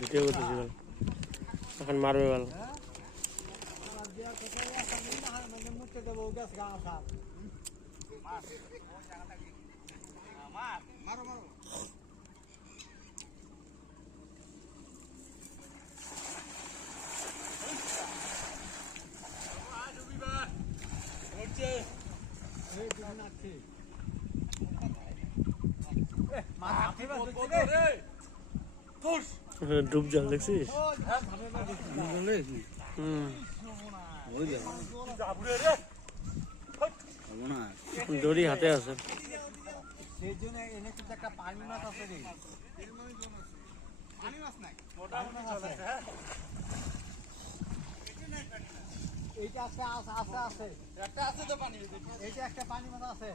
video করতেছিল এখন মারবে ভালো ডুব জল দেখছিস দড়ি হাতে আছে সেই জন্য এনে কিন্তু একটা পানি মাছ আছে রে পানি মাছ নাই মোটা মাছ আছে এইটা আছে আছে একটা আছে তো পানি এইটা একটা পানি মাছ আছে